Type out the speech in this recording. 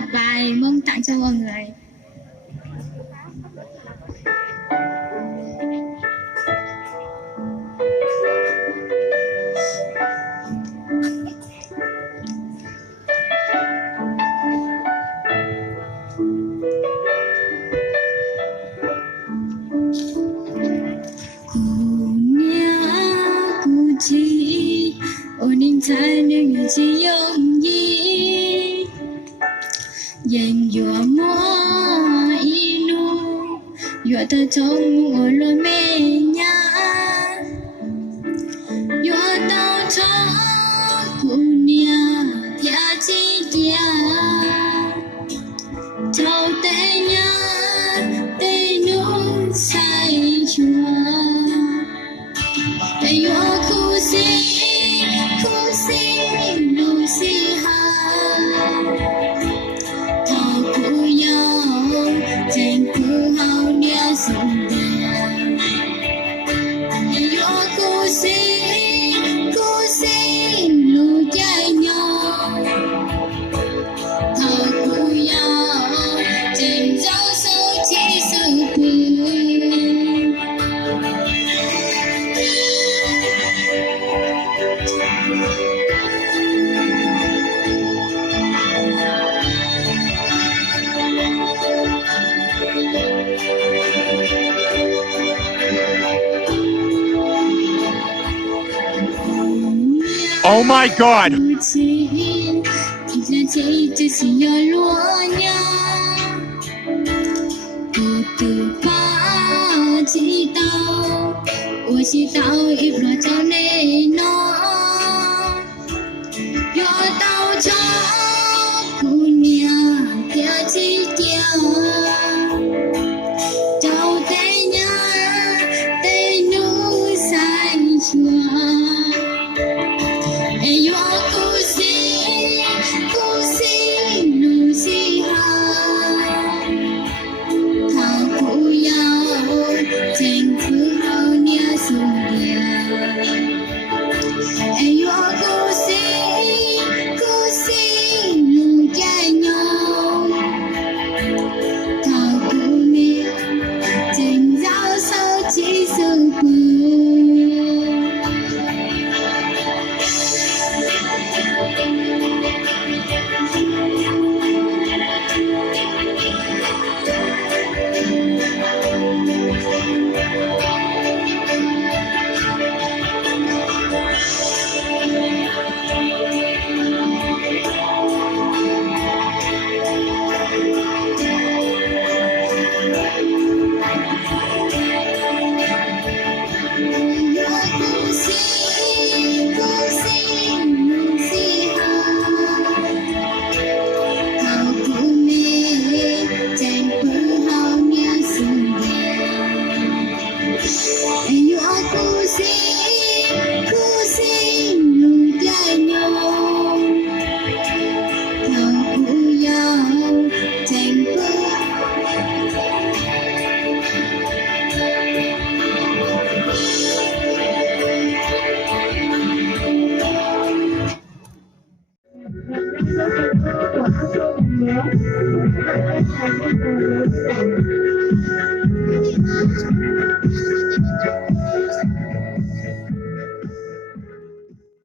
một bài mong tặng cho mọi người. Thái nhưng chỉ dùng gì dành dụa mua inu dụa ta trong ngồi lối mê nhá dụa tao cho cụ nia thia chi kia châu tê nhá tê nu say chua tê dụa khu si Lucy ha thao cụ nhau trên cụ hao nia sung đèn yo cụ si lu chạy nhau thao cụ nhau trên dấu sâu chỉ sự Oh my God! Thank you.